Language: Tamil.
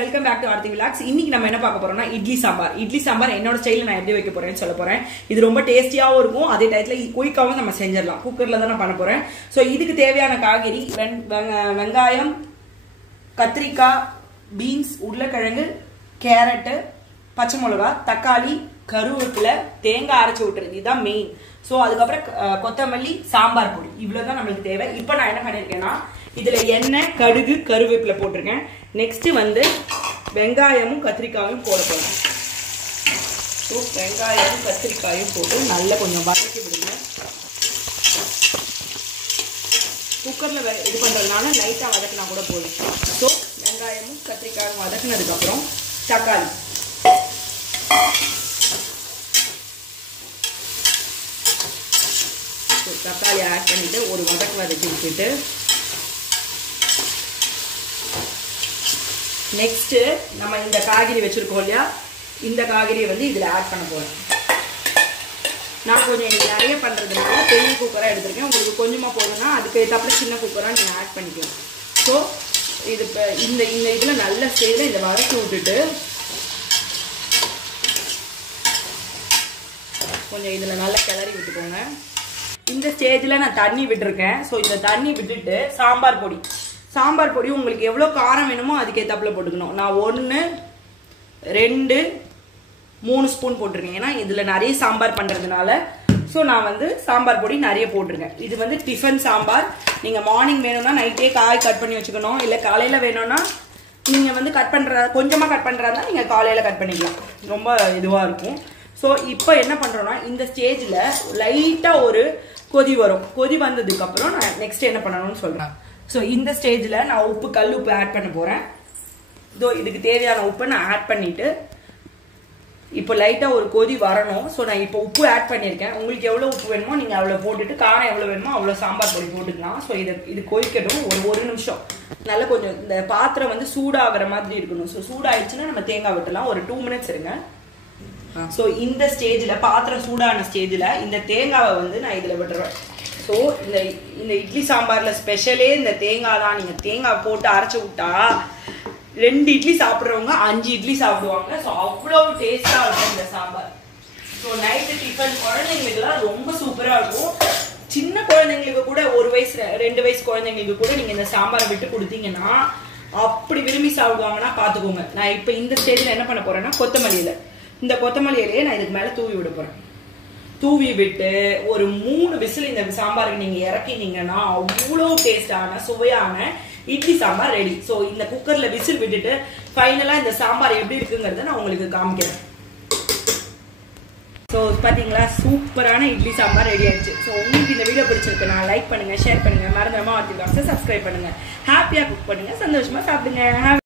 Welcome back to Aarthi vlogs. இன்னைக்கு நம்ம என்ன பார்க்க போறோம்னா இட்லி சாம்பார் என்னோட ஸ்டைல்ல நான் எப்படி வைக்க போறேன்னு சொல்ல போறேன். இது ரொம்ப டேஸ்டியாவும் இருக்கும், அதே டயத்துல குயிக்காவும் நம்ம செஞ்சிடலாம். குக்கர்ல தான் நான் பண்ண போறேன். ஸோ இதுக்கு தேவையான காய்கறி வெங்காயம், கத்திரிக்காய், பீன்ஸ், உருளைக்கிழங்கு, கேரட்டு, பச்சை மிளகா, தக்காளி, கருவேப்பிலை, தேங்காய் அரைச்சி விட்டுறது, இதுதான் மெயின். ஸோ அதுக்கப்புறம் கொத்தமல்லி, சாம்பார் பொடி, இவ்வளவுதான் நம்மளுக்கு தேவை. இப்போ நான் என்ன பண்ணிருக்கேன்னா இதுல எண்ணெய், கடுகு, கருவேப்பிலை போட்டிருக்கேன். நெக்ஸ்ட் வந்து வெங்காயமும் கத்திரிக்காயும் போட போறேன். ஸோ வெங்காயமும் கத்திரிக்காயும் போட்டு நல்லா கொஞ்சம் வதக்கி விடுங்க. குக்கர்ல இது பண்றதுனால லைட்டா வதக்கினா கூட போதும். ஸோ வெங்காயமும் கத்திரிக்காயும் வதக்கினதுக்கு அப்புறம் தக்காளி, தக்காளி ஆட் பண்ணிட்டு ஒரு வதக்கி விட்டுட்டு நெக்ஸ்ட் நம்ம இந்த காய்கறி வச்சிருக்கோம் இல்லையா, இந்த காய்கறியை வந்து இதுல ஆட் பண்ண போறேன். நான் கொஞ்சம் எனக்கு நிறைய பண்றதுனால பெரிய குக்கரா எடுத்திருக்கேன். உங்களுக்கு கொஞ்சமா போதுன்னா அதுக்கு ஏற்றாப்புல சின்ன குக்கரா நீங்க ஆட் பண்ணிக்கலாம். ஸோ இது இந்த இதுல நல்ல ஸ்டேஜ்ல இதை வதக்கி விட்டுட்டு கொஞ்சம் இதுல நல்லா கிளறி விட்டுக்கோங்க. இந்த ஸ்டேஜ்ல நான் தண்ணி விட்டுருக்கேன். ஸோ இந்த தண்ணி விட்டுட்டு சாம்பார் பொடி உங்களுக்கு எவ்வளோ காரம் வேணுமோ அதுக்கேற்றாப்புல போட்டுக்கணும். நான் 1, 2, 3 ஸ்பூன் போட்டிருக்கேன். ஏன்னா இதில் நிறைய சாம்பார் பண்ணுறதுனால ஸோ நான் வந்து சாம்பார் பொடி நிறைய போட்டிருக்கேன். இது வந்து டிஃபன் சாம்பார். நீங்கள் மார்னிங் வேணும்னா நைட்டே காய் கட் பண்ணி வச்சுக்கணும். இல்லை காலையில் வேணும்னா நீங்கள் வந்து கொஞ்சமாக கட் பண்ணுறதா நீங்கள் காலையில் கட் பண்ணிக்கலாம். ரொம்ப இதுவாக இருக்கும். ஸோ இப்போ என்ன பண்ணுறோன்னா இந்த ஸ்டேஜில் லைட்டாக ஒரு கொதி வரும். கொதி வந்ததுக்கப்புறம் நான் நெக்ஸ்ட் என்ன பண்ணணும்னு சொல்கிறேன். ஸோ இந்த ஸ்டேஜில் நான் கல் உப்பு ஆட் பண்ண போகிறேன். இதோ இதுக்கு தேவையான உப்பை நான் ஆட் பண்ணிவிட்டு இப்போ லைட்டாக ஒரு கொதி வரணும். ஸோ நான் இப்போ உப்பு ஆட் பண்ணியிருக்கேன். உங்களுக்கு எவ்வளோ உப்பு வேணுமோ நீங்கள் அவ்வளோ போட்டுட்டு காரம் எவ்வளோ வேணுமோ அவ்வளோ சாம்பார் பொடி போட்டுக்கலாம். ஸோ இது கொதிக்கட்டும் ஒரு நிமிஷம். நல்லா கொஞ்சம் இந்த பாத்திரம் வந்து சூடாகிற மாதிரி இருக்கணும். ஸோ சூடாயிடுச்சுன்னா நம்ம தேங்காய் விட்டுலாம். ஒரு 2 மினிட்ஸ் இருங்க. ஸோ இந்த ஸ்டேஜில் பாத்திரம் சூடான ஸ்டேஜில் இந்த தேங்காவை வந்து நான் இதில் விட்டுருவேன். ஸோ இந்த இட்லி சாம்பாரில் ஸ்பெஷலே இந்த தேங்காய் தான். நீங்கள் தேங்காய் போட்டு அரைச்சி விட்டா 2 இட்லி சாப்பிட்றவங்க 5 இட்லி சாப்பிடுவாங்க. ஸோ அவ்வளோ டேஸ்டாக இருக்கும் இந்த சாம்பார். ஸோ நைட்டு டிஃபன் குழந்தைங்களுக்குலாம் ரொம்ப சூப்பராக இருக்கும். சின்ன குழந்தைங்களுக்கு கூட 1 வயசு 2 வயசு குழந்தைங்களுக்கு கூட நீங்கள் இந்த சாம்பாரை விட்டு கொடுத்தீங்கன்னா அப்படி விரும்பி சாப்பிடுவாங்கன்னா பார்த்துக்கோங்க. நான் இப்போ இந்த ஸ்டேஜில் என்ன பண்ண போறேன்னா இந்த கொத்தமல்லி இலையை நான் இதுக்கு மேலே தூவி விட போறேன். தூவி விட்டு ஒரு 3 விசில் இந்த சாம்பாருக்கு நீங்க இறக்கினீங்கன்னா அவ்வளோ டேஸ்டான சுவையான இட்லி சாம்பார் ரெடி. ஸோ இந்த குக்கர்ல விசில் விட்டுட்டு ஃபைனலா இந்த சாம்பார் எப்படி இருக்குங்கிறத நான் உங்களுக்கு காமிக்கிறேன். ஸோ பாத்தீங்களா, சூப்பரான இட்லி சாம்பார் ரெடி ஆயிடுச்சு. ஸோ உங்களுக்கு இந்த வீடியோ பிடிச்சிருக்குன்னா லைக் பண்ணுங்க, ஷேர் பண்ணுங்க, மறந்துடாம ஆர்த்தி விலாக்ஸை சப்ஸ்கிரைப் பண்ணுங்க. ஹாப்பியா குக் பண்ணுங்க, சந்தோஷமா சாப்பிடுங்க.